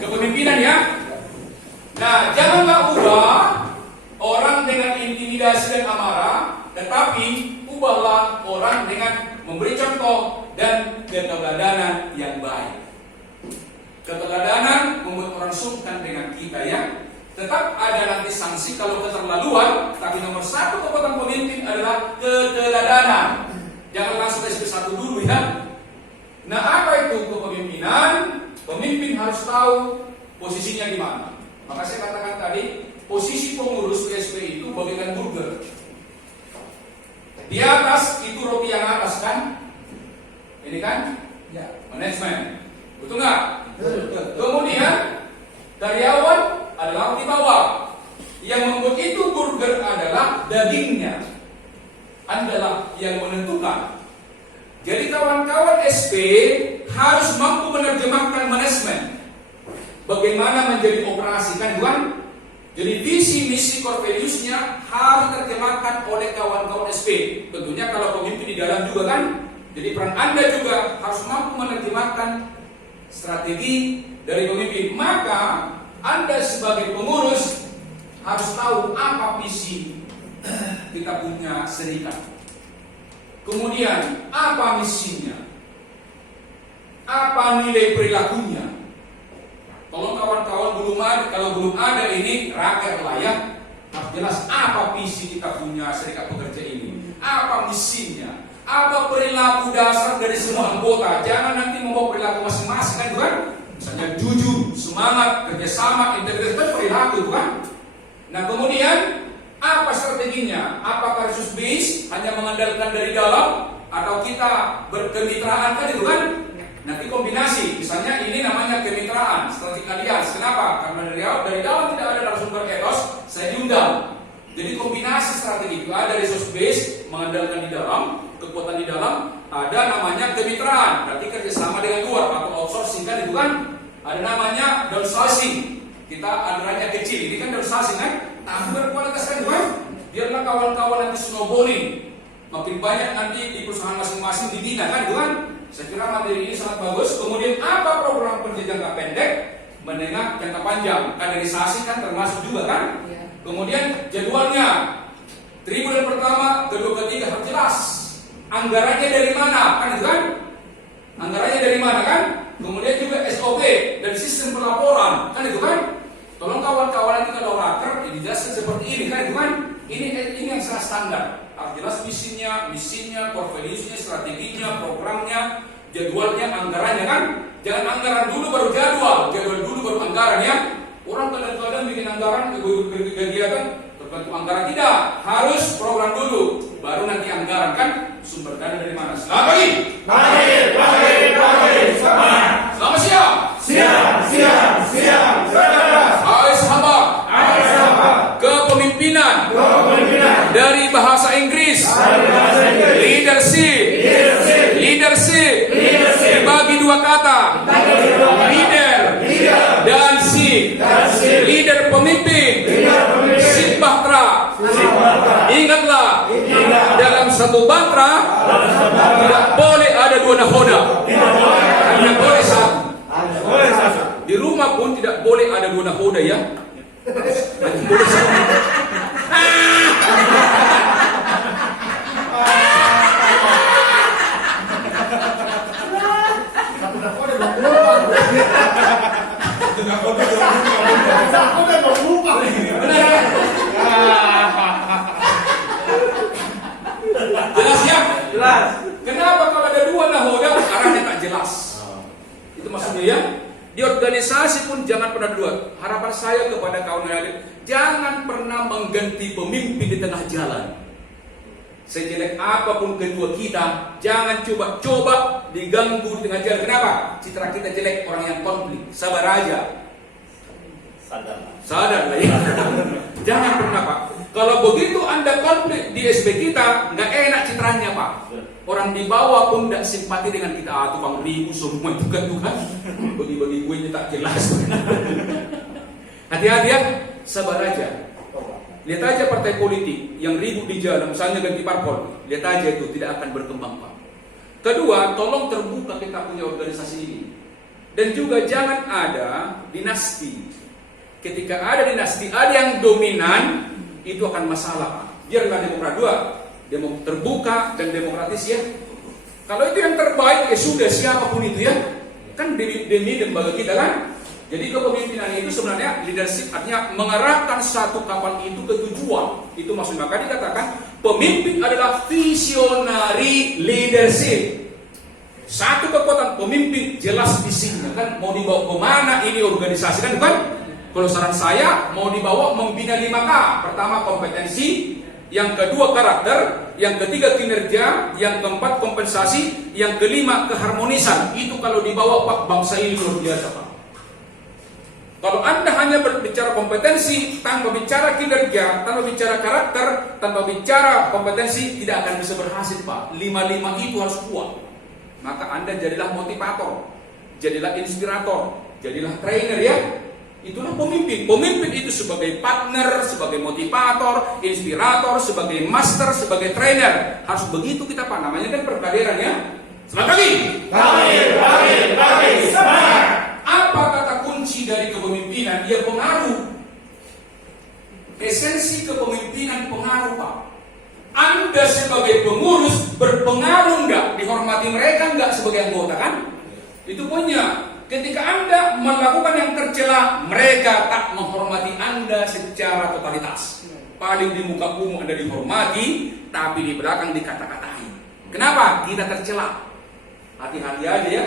kepemimpinan ya. Nah, janganlah ubah orang dengan intimidasi dan amarah, tetapi ubahlah orang dengan memberi contoh dan keteladanan yang baik. Keteladanan membuat orang sungkan dengan kita ya. Tetap ada nanti sanksi kalau keterlaluan, tapi nomor satu kekuatan pemimpin adalah keteladanan. Jangan langsung SP1 dulu ya. Nah, apa itu kepemimpinan? Pemimpin harus tahu posisinya di mana. Maka saya katakan tadi, posisi pengurus PSP itu bagaikan burger. Di atas itu roti yang atas kan? Ini kan? Ya, manajemen. Betul nggak? Kemudian karyawan adalah di bawah. Yang membuat itu burger adalah dagingnya. Adalah yang menentukan. Jadi kawan-kawan SP harus mampu menerjemahkan manajemen. Bagaimana menjadi operasi kan Tuhan? Jadi visi misi core values-nya harus diterjemahkan oleh kawan-kawan SP. Tentunya kalau pemimpin di dalam juga kan. Jadi peran Anda juga harus mampu menerjemahkan strategi dari pemimpin. Maka Anda sebagai pengurus harus tahu apa visi kita punya serikat. Kemudian apa misinya? Apa nilai perilakunya? Tolong kawan-kawan kalau belum ada ini rakyat lah ya. Harus jelas apa visi kita punya serikat pekerja ini. Apa misinya? Apa perilaku dasar dari semua anggota? Jangan nanti membawa perilaku masing-masing kan Tuhan. Misalnya jujur, semangat, kerjasama, integritas itu perilaku Tuhan. Nah kemudian apa strateginya? Apakah resource base hanya mengandalkan dari dalam atau kita berkemitraan kan itu kan? Nanti kombinasi, misalnya ini namanya kemitraan, strategi alias. Kenapa? Karena dari dalam tidak ada narasumber etos, saya diundang. Jadi kombinasi strategi itu ada resource base mengandalkan di dalam, kekuatan di dalam, ada namanya kemitraan, berarti kerjasama dengan luar atau outsourcing kan itu kan? Ada namanya downsizing, kita alirannya kecil, ini kan downsizing kan? Tapi berkualitas kan itu kan? Biarlah kawan-kawan nanti snowballing, makin banyak nanti di perusahaan masing-masing dibina kan itu kan? Saya kira materi ini sangat bagus. Kemudian apa program kerja jangka pendek, menengah, jangka panjang? Kaderisasi kan termasuk juga kan? Ya. Kemudian jadwalnya, triwulan pertama, kedua, ketiga harus jelas. Anggarannya dari mana? Kan itu kan? Anggarannya dari mana kan? Kemudian juga SOP dan sistem pelaporan kan itu kan? Tolong kawan-kawan nanti kalau raker dijelaskan seperti ini kan itu kan? Ini yang sangat standar. Jelas misinya, core values-nya, strateginya, programnya, jadwalnya, anggarannya kan? Jangan anggaran dulu baru jadwal dulu baru anggaran ya. Orang kadang-kadang bikin anggaran, kegiatan tertentu anggaran tidak, harus program dulu, baru nanti anggaran kan? Sumber dana dari mana? Selamat pagi. Pagi. Selamat siang. Siang. Hai sahabat. Kepemimpinan. Dari bahasa Inggris. Leadership. Dibagi dua kata. Leader dan sip. Leader pemimpin. Sip bahtera. Ingatlah, dalam satu bahtera tidak boleh ada dua nahoda. Tidak boleh satu. Di rumah pun tidak boleh ada dua nahoda ya. Boleh satu. Jelas ya? Jelas. Kenapa kalau ada dua nahoda arahnya tak jelas? Itu maksudnya ya. Di organisasi pun jangan pernah dua. Harapan saya kepada kawan kawan, jangan pernah mengganti pemimpin di tengah jalan. Sejelek apapun kedua kita, jangan coba diganggu di tengah jalan. Kenapa? Citra kita jelek, orang yang konflik. Sabar aja. Sadar lah ya. Jangan pernah Pak. Kalau begitu Anda konflik di SB kita, nggak enak citranya Pak. Orang di bawah pun tidak simpati dengan kita. Tukang ribu semua itu kan Tuhan. Bagi-bagi kuenya tak jelas. Hati-hati ya. Sabar aja. Lihat aja partai politik yang ribut di jalan, misalnya ganti parpol. Lihat aja itu tidak akan berkembang Pak. Kedua, tolong terbuka kita punya organisasi ini. Dan juga jangan ada di dinasti. Ketika ada dinasti, ada yang dominan, itu akan masalah. Biarlah Demokrat 2, terbuka dan demokratis ya. Kalau itu yang terbaik, ya sudah siapapun itu ya. Kan demi lembaga kita kan. Jadi kepemimpinan itu sebenarnya leadership, artinya mengarahkan satu kapal itu ke tujuan. Itu maksudnya, maka dikatakan pemimpin adalah visionary leadership. Satu kekuatan pemimpin jelas visinya kan, mau dibawa kemana ini organisasi kan, bukan? Kalau saran saya mau dibawa membina 5K. Pertama kompetensi, yang kedua karakter, yang ketiga kinerja, yang keempat kompensasi, yang kelima keharmonisan. Itu kalau dibawa Pak, bangsa ini luar biasa Pak. Kalau Anda hanya berbicara kompetensi tanpa bicara kinerja, tanpa bicara karakter, tanpa bicara kompetensi, tidak akan bisa berhasil Pak. 5-5 itu harus kuat. Maka Anda jadilah motivator, jadilah inspirator, jadilah trainer ya. Itulah pemimpin. Pemimpin itu sebagai partner, sebagai motivator, inspirator, sebagai master, sebagai trainer. Harus begitu kita Pak, namanya kan perkaderan ya. Selamat pagi. Pagi, semangat. Apa kata kunci dari kepemimpinan? Dia pengaruh. Esensi kepemimpinan pengaruh Pak. Anda sebagai pengurus berpengaruh enggak? Dihormati mereka enggak sebagai anggota kan? Itu punya. Ketika Anda melakukan yang tercela, mereka tak menghormati Anda secara totalitas. Paling di muka umum Anda dihormati, tapi di belakang dikata-katai. Kenapa? Kita tercela. Hati-hati aja ya.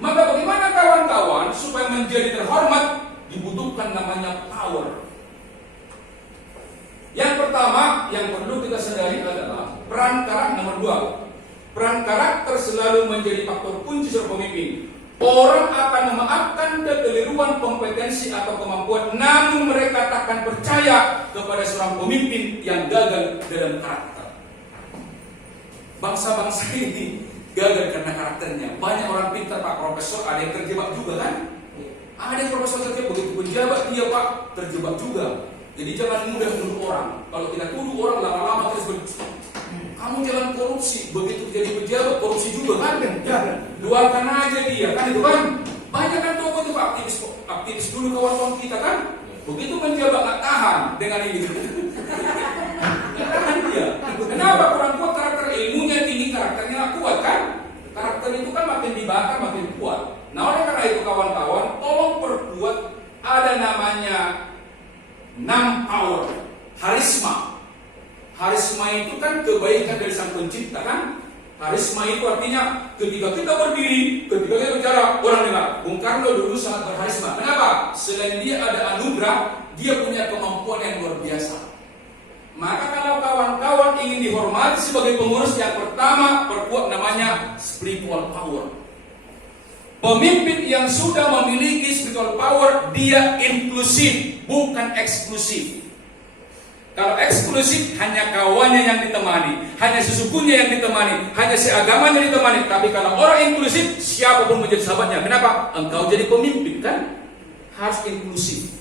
Maka bagaimana kawan-kawan supaya menjadi terhormat? Dibutuhkan namanya power. Yang pertama yang perlu kita sadari adalah peran karakter. Nomor 2, peran karakter selalu menjadi faktor kunci seorang pemimpin. Orang akan memaafkan kekeliruan kompetensi atau kemampuan, namun mereka takkan percaya kepada seorang pemimpin yang gagal dalam karakter. Bangsa-bangsa ini gagal karena karakternya. Banyak orang pintar Pak, profesor, ada yang terjebak juga kan? Ada yang profesor terjebak, begitu pejabat dia Pak, terjebak juga. Jadi jangan mudah tuduh orang. Kalau kita tuduh orang lama-lama terus kamu jangan korupsi, begitu jadi pejabat korupsi juga kan? Jangan. Doakan aja dia kan, itu kan. Banyak kan tokoh itu aktivis dulu kawan-kawan kita kan. Begitu menjabat nggak tahan dengan ini. Tahan dia. Kenapa kurang kuat karakter, ilmunya tinggi, karakternya kuat kan? Karakter itu kan makin dibakar makin kuat. Nah oleh karena itu kawan-kawan, tolong perkuat ada namanya 6 power, harisma. Harisma itu kan kebaikan dari Sang Pencipta kan? Harisma itu artinya ketika kita berdiri, ketika kita bicara, orang dengar. Bung Karno dulu sangat berharisma. Kenapa? Selain dia ada anugerah, dia punya kemampuan yang luar biasa. Maka kalau kawan-kawan ingin dihormati sebagai pengurus, yang pertama perkuat namanya spiritual power. Pemimpin yang sudah memiliki spiritual power, dia inklusif, bukan eksklusif. Kalau eksklusif hanya kawannya yang ditemani, hanya sesukunya yang ditemani, hanya seagamanya ditemani. Tapi kalau orang inklusif, siapapun menjadi sahabatnya. Kenapa? Engkau jadi pemimpin kan? Harus inklusif.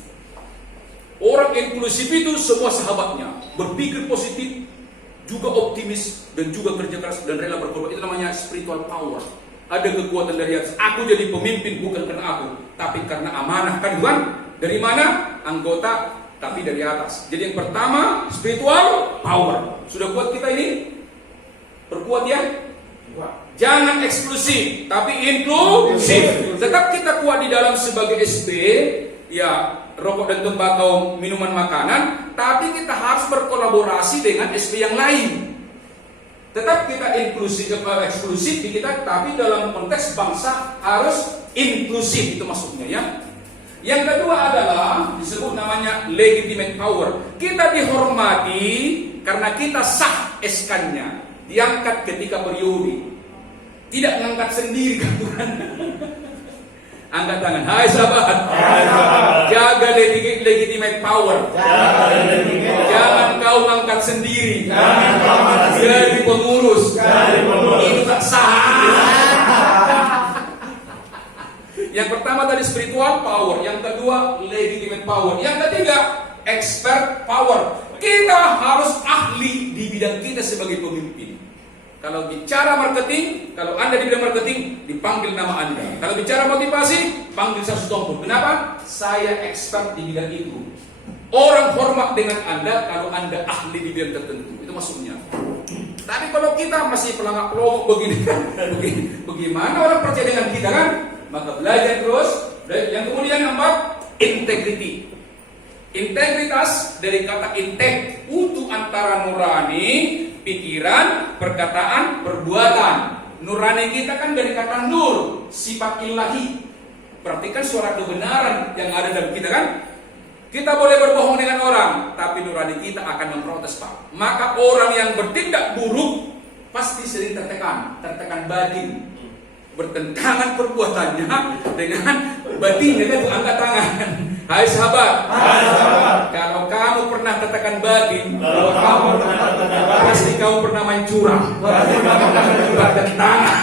Orang inklusif itu semua sahabatnya, berpikir positif, juga optimis, dan juga kerja keras dan rela berkorban. Itu namanya spiritual power. Ada kekuatan dari atas. Aku jadi pemimpin bukan karena aku, tapi karena amanah kan, bukan? Dari mana? Anggota, tapi dari atas. Jadi yang pertama spiritual power. Sudah kuat kita ini? Perkuat ya? Jangan eksklusif, tapi inklusif. Tetap kita kuat di dalam sebagai SP, ya rokok dan tembakau, minuman makanan, tapi kita harus berkolaborasi dengan SP yang lain. Tetap kita inklusif, eksklusif di kita, tapi dalam konteks bangsa harus inklusif, itu maksudnya ya. Yang kedua adalah disebut namanya legitimate power. Kita dihormati karena kita sah SK-nya, diangkat ketika periode. Tidak mengangkat sendiri kan. Angkat tangan. Hai sahabat. Jaga legitimate power. Jangan kau angkat sendiri. Jadi pengurus. Itu tak sah. Yang pertama tadi spiritual power, yang kedua legitimate power, yang ketiga expert power. Kita harus ahli di bidang kita sebagai pemimpin. Kalau bicara marketing, kalau Anda di bidang marketing, dipanggil nama Anda. Kalau bicara motivasi, panggil saya Sutompul. Kenapa? Saya expert di bidang itu. Orang hormat dengan Anda kalau Anda ahli di bidang tertentu. Itu maksudnya. Tapi kalau kita masih pelangak-pelongok begini kan, bagaimana orang percaya dengan kita kan? Maka belajar terus. Dan yang kemudian keempat, integrity. Integritas dari kata integ, utuh antara nurani, pikiran, perkataan, perbuatan. Nurani kita kan dari kata nur, sifat ilahi. Perhatikan suara kebenaran yang ada dalam kita kan. Kita boleh berbohong dengan orang, tapi nurani kita akan memprotes, Pak. Maka orang yang bertindak buruk pasti sering tertekan batin. Bertentangan perbuatannya dengan batinnya kan, angkat tangan. Hai sahabat, kalau kamu pernah tertekan batin, pasti kamu pernah main curang. Bertentangan.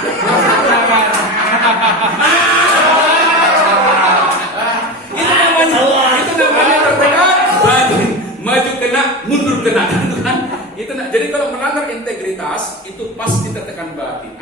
Itu namanya tertekan batin. Maju kena, mundur kena. Itu jadi kalau melanggar integritas itu pasti tertekan batin.